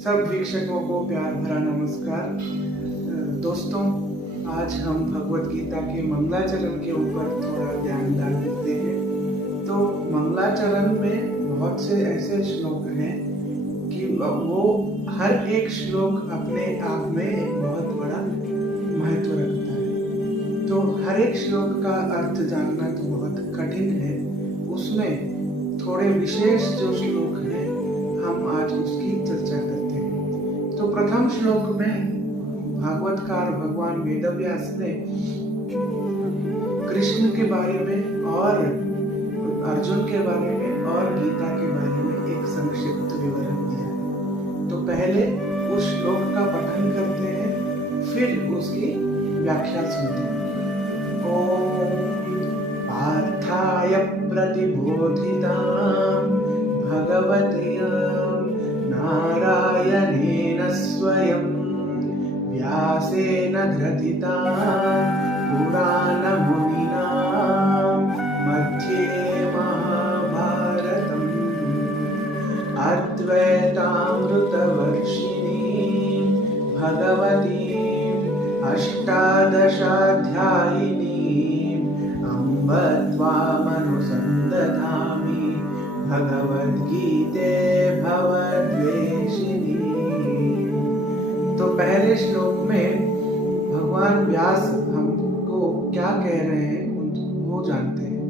सब वीक्षकों को प्यार भरा नमस्कार। दोस्तों, आज हम भगवत गीता के मंगलाचरण के ऊपर थोड़ा ध्यान देते हैं। तो मंगलाचरण में बहुत से ऐसे श्लोक हैं कि वो हर एक श्लोक अपने आप में एक बहुत बड़ा महत्व रखता है। तो हर एक श्लोक का अर्थ जानना तो बहुत कठिन है। उसमें थोड़े विशेष जो श्लोक हैं, हम आज उसकी चर्चा करते हैं। तो प्रथम श्लोक में भागवतकार भगवान वेदव्यास ने कृष्ण के बारे में और अर्जुन के बारे में और गीता के बारे में एक संक्षिप्त विवरण दिया है। तो पहले उस श्लोक का पठन करते हैं, फिर उसकी व्याख्या सुनते हैं। ओम पार्थाय प्रतिबोधितां भगवते नारायणेन स्वयं व्यासेन ग्रथितां पुराणमुनिना मध्ये महाभारतम् अद्वैतामृतवर्षिणीं भगवतीम् अष्टादशाध्यायिनीम् अम्ब त्वामनुसन्दधामि भगवद्गीते भवद्वेषिणी। तो पहले श्लोक में भगवान व्यास हमको क्या कह रहे हैं वो जानते हैं।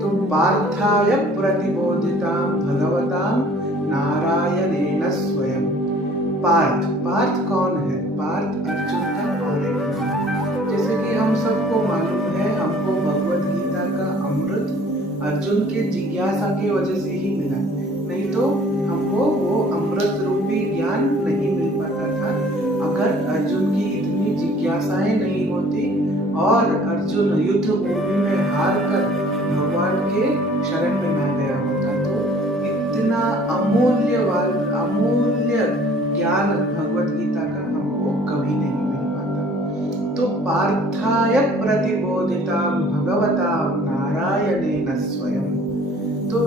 तो पार्थाय प्रतिबोधितां भगवतां नारायणेन स्वयं। पार्थ कौन है? पार्थ अर्जुन का औरत है। जैसे कि हम सबको मालूम है, हमको भगवत गीता का अमृत अर्जुन के जिज्ञासा की वजह से ही मिला, नहीं तो हमको वो अमृत रूपी ज्ञान नहीं मिल पाता था अगर अर्जुन की इतनी जिज्ञासाएं नहीं होती और अर्जुन युद्ध भूमि में हार कर भगवान के शरण में न गया होता। तो इतना अमूल्य ज्ञान भगवत गीता का हमको कभी नहीं मिल पाता। तो पार्थाय प्रतिबोधितां भगवतां नारायणेन स्वयं। तो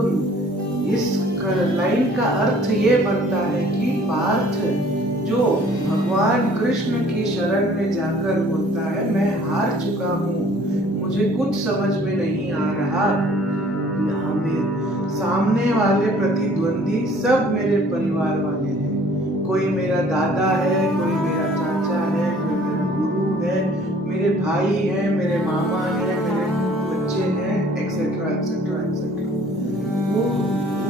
इस लाइन का अर्थ ये बनता है कि पार्थ जो भगवान कृष्ण की शरण में जाकर बोलता है, मैं हार चुका हूँ, मुझे कुछ समझ में नहीं आ रहा, सामने वाले प्रतिद्वंदी सब मेरे परिवार वाले हैं। कोई मेरा दादा है, कोई मेरा चाचा है, कोई मेरा गुरु है, मेरे भाई हैं, मेरे मामा हैं, मेरे बच्चे हैं, एक्सेट्रा एक्सेट्रा एक्सेट्रा। वो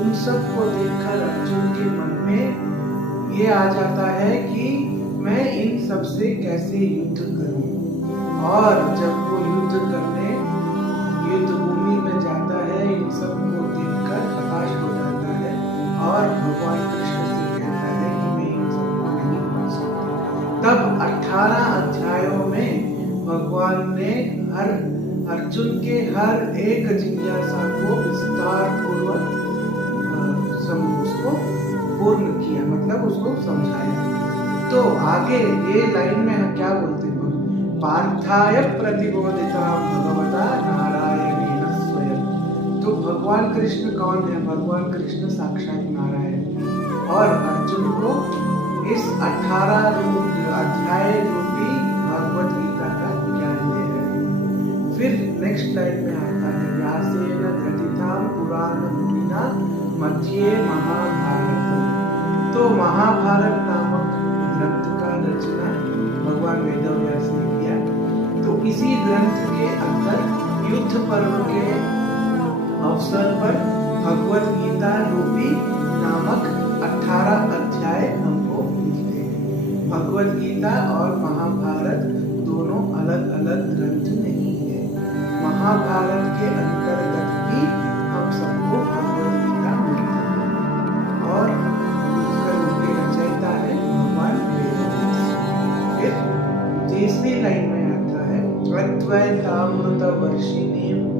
उन सब को देखकर अर्जुन के मन में ये आ जाता है कि मैं इन सब से कैसे युद्ध करूं। और जब वो युद्ध भूमि में जाता है, इन सब को देखकर हताश हो जाता है और भगवान कृष्ण से कहता है कि मैं इन सबको नहीं मार सकता। तब 18 अध्यायों में भगवान ने अर्जुन के हर एक जिज्ञासा को विस्तार पूर्वक उसको पूर्ण किया, मतलब उसको समझाया। तो आगे ये लाइन में क्या बोलते हैं? पार्थाय प्रतिबोधितां भगवता नारायणेन स्वयं। तो भगवान कृष्ण कौन है? भगवान कृष्ण साक्षात नारायण है और अर्जुन को इस 18 अध्याय रूपी भगवत गीता का ज्ञान दे रहे हैं। फिर नेक्स्ट लाइन में आता है व्यासेन ग्रथितां पुराणमुनिना मध्ये महाभारतम्। तो महाभारत नामक ग्रंथ का रचना भगवान वेदव्यास ने किया। तो इसी ग्रंथ के अंदर युद्ध पर्व के अवसर पर भगवत गीता रूपी नामक 18 अध्याय हमको मिलते हैं। भगवत गीता और महाभारत दोनों अलग अलग ग्रंथ नहीं है। महाभारत के अंतर्गत भी हम सबको भगवत गीता मिलती है और उसका उनके रचयिता है भगवान वेदव्यास। फिर तीसरी लाइन में आता है अद्वैतामृतवर्षिणीं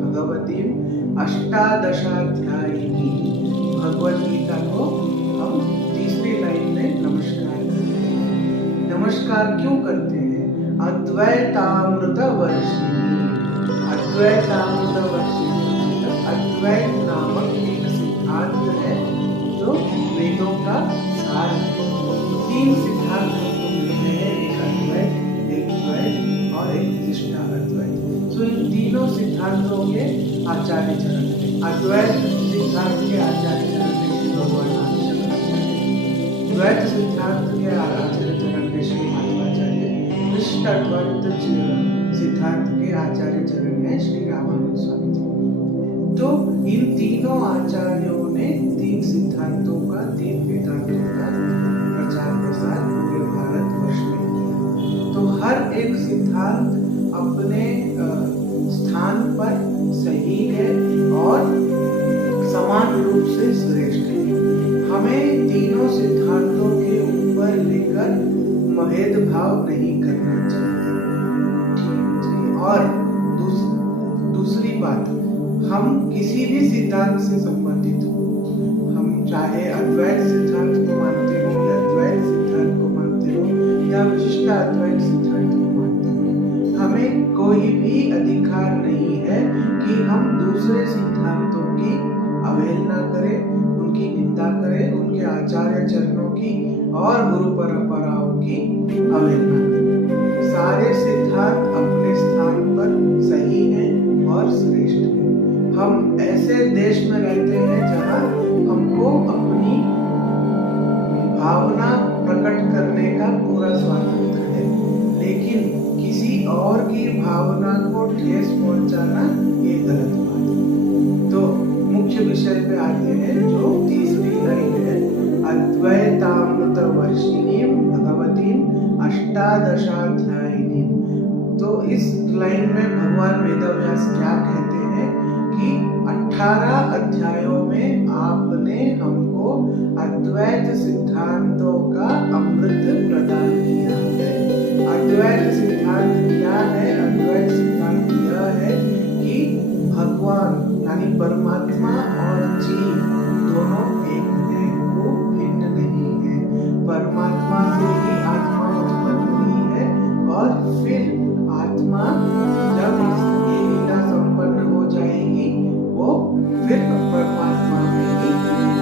भगवतीं अष्टादशाध्यायिनी। भगवत गीता को हम तीसरी लाइन में नमस्कार करते हैं। नमस्कार क्यों करते हैं? अद्वैतामृतवर्षिणी। अद्वैतामृतवर्षिणी मतलब अद्वैत नामक एक सिद्धांत है जो वेदों का सार है। तीन सिद्धांत हमको मिलते हैं, एक अद्वैत, एक द्वैत और एक विशिष्टाद्वैत। तो इन तीनों सिद्धांतों के आचार्य चरण हैं। अद्वैत सिद्धांत के आचार्य चरण में श्री भगवान आचार्य, द्वैत सिद्धांत के आचार्य चरण में श्री माधवाचार्य, विशिष्टाद्वैत सिद्धांत के आचार्य चरण में श्री रामानंद स्वामी जी। तो इन तीनों आचार्यों ने तीन सिद्धांतों का, तीन वेदांतों का प्रचार प्रसार पूरे भारतवर्ष में किया। तो हर एक सिद्धांत अपने स्थान पर सही है और समान रूप से श्रेष्ठ है। हमें तीनों सिद्धांतों के ऊपर लेकर भेदभाव नहीं करना चाहिए। और दूसरी बात, हम किसी भी सिद्धांत से संबंधित हो, हम चाहे अद्वैत सिद्धांत को मानते हो या द्वैत सिद्धांत को मानते हो या विशिष्टाद्वैत सिद्धांत को मानते हो, हमें कोई भी अधिकार नहीं है कि हम दूसरे सिद्धांतों की अवहेलना करें, उनकी निंदा करें, उनके आचार्य चरणों की और गुरु परंपराओं की अवहेलना करें। सारे सिद्धांत अपने स्थान पर सही हैं और श्रेष्ठ हैं। हम ऐसे देश में रहते हैं जहाँ हमको अपनी भावना प्रकट करने का पूरा स्वातंत्र्य है, लेकिन किसी और की भावना को ठेस पहुंचाना ये गलत बात है। तो मुख्य विषय पे आते हैं, जो तीसरी लाइन है, अद्वैतामृत वर्षिणीम भगवतीम अष्टादशाध्यायिनीम। तो इस लाइन में भगवान वेदव्यास क्या कहते हैं कि 18 अध्यायों में आपने हमको अद्वैत सिद्धांतों का अमृत प्रदान किया है। अद्वैत सिद्धांत क्या है? अद्वैत सिद्धांत यह है कि भगवान यानी परमात्मा और जीव दोनों एक हैं, वो भिन्न नहीं है। परमात्मा से ही आत्मा उत्पन्न हुई है और फिर आत्मा जब इसकी लीला संपन्न हो जाएगी वो फिर परमात्मा में ही विलीन।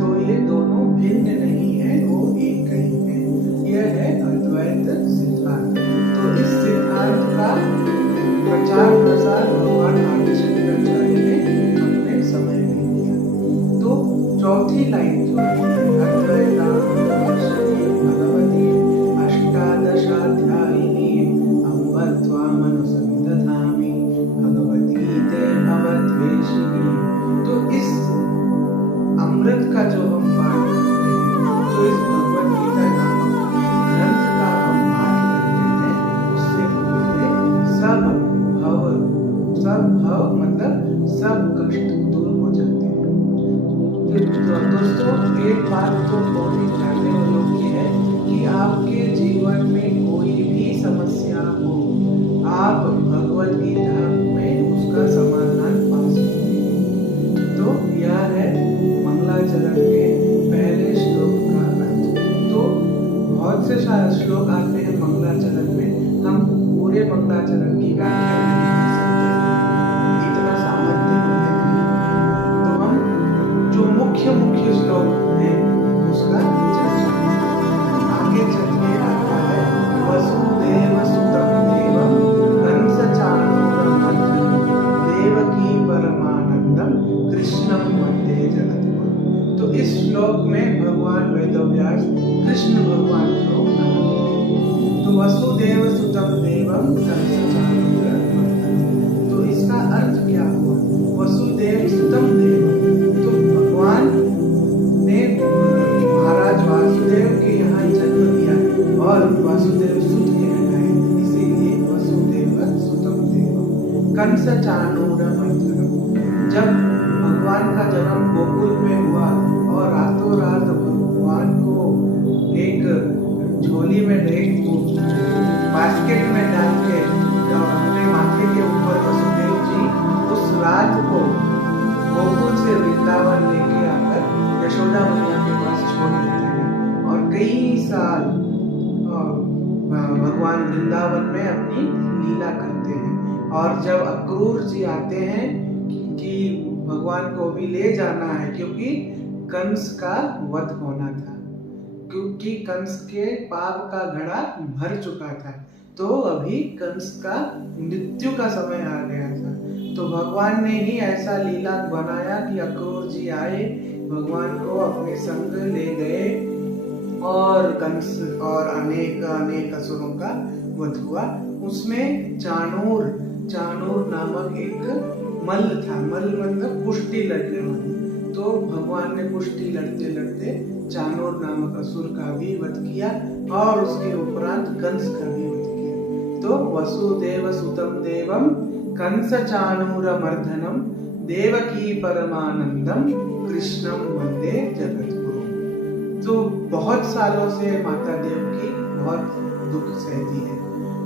तो ये दोनों भिन्न नहीं है, वो एक ही है। यह है अद्वैत सिद्धांत। तो इस सिद्धांत का प्रचार प्रसार भगवान आदिशंकराचार्य ने अपने समय में किया। तो चौथी लाइन जो है, भगवती अष्टादशाध्यायिनी अम्ब त्वामनुसंदधामि भगवती ते भवद्वेषिणी। तो इस अमृत का जो हम पाठ करते हैं, जो इस भगवद गीता नामक ग्रंथ का हम पाठ करते हैं, उससे हमारे सब भव मतलब सब कष्ट दूर हो जाते हैं। तो दोस्तों, एक बात तो बहुत ही जानने वालों की है कि आपके जीवन में कोई भी समस्या हो, आप भगवद गीता में उसका समाधान पा सकते हैं। तो यह है मंगलाचरण के पहले श्लोक का अर्थ। तो बहुत से श्लोक आते हैं मंगलाचरण में, हम पूरे मंगलाचरण की व्याख्या नहीं कर सकते, इतना सामर्थ्य हमें नहीं। तो हम जो मुख्य श्लोक है उसका चर्चा आगे चल के आता है। वसुदेव सुतम देवम कंसचाणूरमर्दनम देवकी परमानंदम कृष्णम वंदे जगद्गुरुम। तो इस श्लोक में भगवान वेदव्यास कृष्ण भगवान को नमन करते हैं। तो वसुदेव सुतम देवम कंसचाणूरमर्दनम, तो इसका अर्थ क्या हुआ? वसुदेव सुतम देवम, तो भगवान ने महाराज वासुदेव के यहाँ जन्म लिया और वासुदेव सुत कहलाए, इसीलिए वसुदेव सुतम देवम। कंसचाणूरमर्दनम, जब भगवान का जन्म गोकुल में हुआ और रातों रात भगवान को एक झोली में बास्केट में डाल के अपने माथे के ऊपर वसुदेव जी उस रात को गोकुल से वृंदावन लेके आकर यशोदा मैया के पास छोड़ देते हैं और कई साल भगवान वृंदावन में अपनी लीला करते हैं। और जब अक्रूर जी आते हैं कि भगवान को भी ले जाना है क्योंकि कंस का वध होना था, क्योंकि कंस के पाप का घड़ा भर चुका था, तो अभी कंस का मृत्यु का समय आ गया था। तो भगवान ने ही ऐसा लीला बनाया कि अक्रूर जी आए, भगवान को अपने संग ले गए और कंस और अनेक अनेक असुरों का वध हुआ। उसमें चाणूर नामक एक मल्ल था। मल्ल मतलब कुश्ती लड़ने वाला। तो भगवान ने कुश्ती लड़ते लड़ते चाणूर नामक असुर का भी वध किया और उसके उपरांत कंस का भी वध किया। तो वसुदेव सुतम देवम कंस चाणूर मर्दनम देवकी परमानंदम कृष्णम वंदे जगद्गुरु। तो बहुत सालों से माता देवकी बहुत दुख सहती है।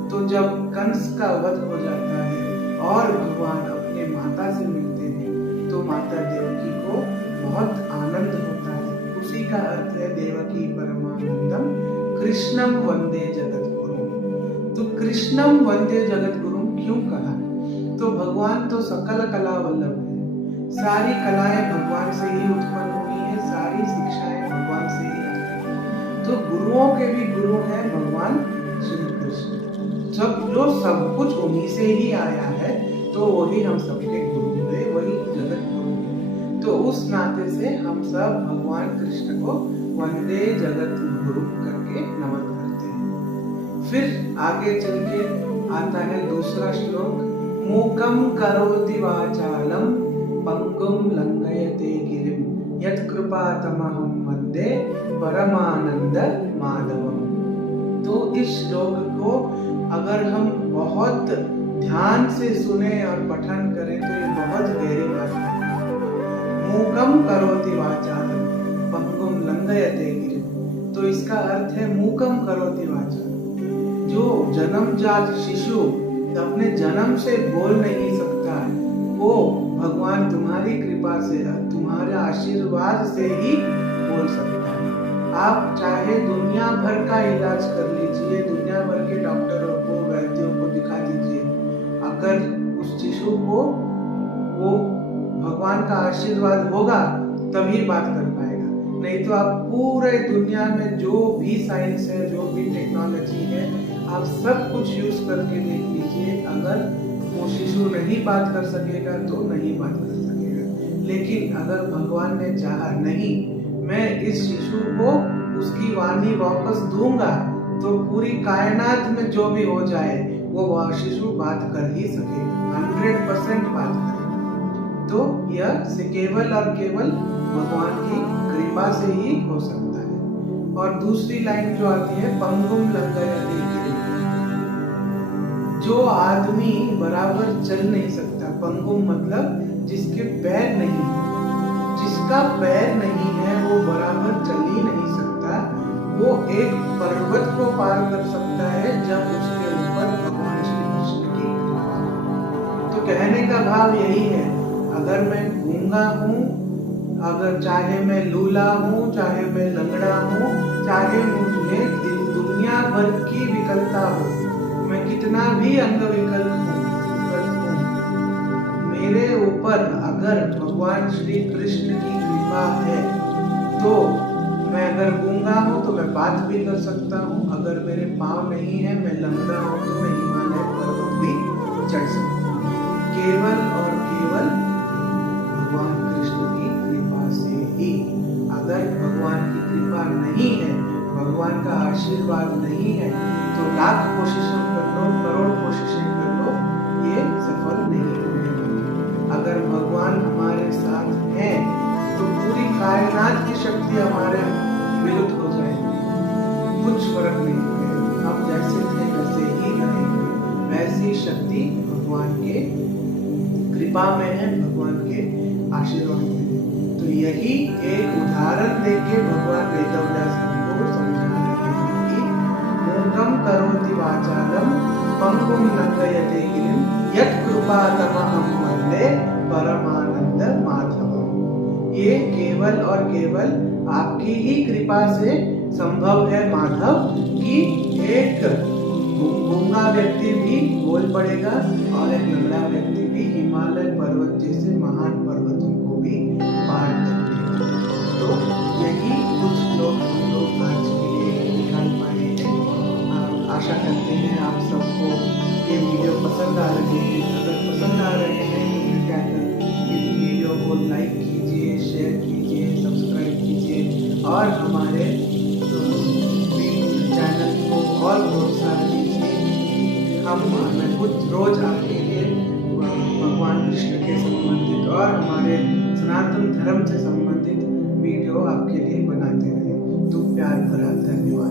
तो जब कंस का वध हो जाता है और भगवान अपने माता से मिलते हैं तो माता देवकी को बहुत आनंद होता है। उसी का अर्थ है देवकी परमानंदम कृष्णम वंदे जगद्गुरु। तो कृष्णम वंदे जगद्गुरु क्यों कहा? तो भगवान तो सकल कला वल्लभ है। सारी कलाएं भगवान से ही उत्पन्न हुई है, सारी शिक्षाएं भगवान से ही आती हैं। तो गुरुओं के भी गुरु हैं भगवान श्री कृष्ण। सब कुछ उन्हीं से ही आया है, तो वही हम सबके गुरु है, वही जगत गुरु है। तो उस नाते से हम सब भगवान कृष्ण को वंदे जगत गुरु करके नमन करते हैं। फिर आगे चल के आता है दूसरा श्लोक, मूकम करोति वाचालम पंगुम लंघयते गिरिम यत्कृपातमहं वंदे परमानंद माधवम। तो इस श्लोक को अगर हम बहुत ध्यान से सुने और पठन करें तो ये बहुत गहरी बात है। मूकम करोति वाचालम पंगुम लंघयते गिरिम। तो इसका अर्थ है मूकम करोति वाचालम। जो जन्मजात शिशु अपने जन्म से बोल नहीं सकता है, वो भगवान तुम्हारी कृपा से, तुम्हारे आशीर्वाद से ही बोल सकता है। आप चाहे दुनिया भर का इलाज कर लीजिए, दुनिया भर के डॉक्टरों को, वैद्यों को दिखा दीजिए, अगर उस शिशु को वो भगवान का आशीर्वाद होगा तभी बात कर पाएगा। नहीं तो आप पूरे दुनिया में जो भी साइंस है, जो भी टेक्नोलॉजी है, आप सब कुछ यूज करके देख लीजिए, अगर वो शिशु नहीं बात कर सकेगा तो नहीं बात कर सकेगा। लेकिन अगर भगवान ने चाहा नहीं, मैं इस शिशु को उसकी वाणी वापस दूंगा, तो पूरी कायनात में जो भी हो जाए वो शिशु बात कर ही सकेगा, 100% बात करेगा। तो यह केवल और केवल भगवान की कृपा से ही हो सकता है। और दूसरी लाइन जो आती है, पंगुम लंघयते गिरिम। जो आदमी बराबर चल नहीं सकता, पंगुम मतलब जिसके पैर नहीं है, जिसका पैर नहीं है वो बराबर चल ही नहीं सकता, वो एक पर्वत को पार कर सकता है जब उसके ऊपर भगवान श्री कृष्ण की कृपा हो। तो कहने का भाव यही है, अगर मैं गूंगा हूँ, अगर चाहे मैं लूला हूँ, चाहे मैं लंगड़ा हूँ, चाहे मुझे दुनिया भर की विकलता हो, मैं कितना भी अंगविकल हूँ, मेरे ऊपर अगर भगवान श्री कृष्ण की कृपा है तो मैं अगर गूंगा हूँ तो मैं बात भी कर सकता हूँ, अगर मेरे पाँव नहीं है, मैं लंगड़ा हूँ तो मैं हिमालय पर्वत भी चढ़ सकता हूँ। केवल और केवल भगवान कृष्ण की कृपा से ही। अगर भगवान की कृपा नहीं है, भगवान का आशीर्वाद नहीं है, तो लाख कोशिशें कर लो, करोड़ कोशिशें कर लो, ये सफल नहीं होगा। अगर भगवान हमारे साथ है तो पूरी कायनात की शक्ति हमारे विरुद्ध हो जाएगी, कुछ फर्क नहीं पड़ेगा। हम जैसे थे वैसे ही रहेंगे। वैसी शक्ति भगवान के कृपा में है, भगवान के आशीर्वाद में है। तो यही एक उदाहरण देके भगवान वेदव्यास हमको समझा रहे हैं कि मूकम करोति वाचालम पंगुम लंघयते गिरिम यत्कृपातमहं वंदे परमानंद माधवम। ये केवल और केवल आपकी ही कृपा से संभव है माधव, कि एक गूंगा व्यक्ति भी बोल पड़ेगा और एक लंगड़ा व्यक्ति भी हिमालय पर्वत जैसे महान पर्वतों को भी पार कर लेगा। तो यही कुछ लोग हम लोग आज पसंद आ रहे हैं। अगर पसंद आ रहे हैं तो कृपया कर इस वीडियो को लाइक कीजिए, शेयर कीजिए, सब्सक्राइब कीजिए और हमारे चैनल को और प्रोत्साहन दीजिए। मैं कुछ रोज आपके लिए भगवान कृष्ण के संबंधित और हमारे सनातन धर्म से संबंधित वीडियो आपके लिए बनाते रहे। तो प्यार भरा धन्यवाद।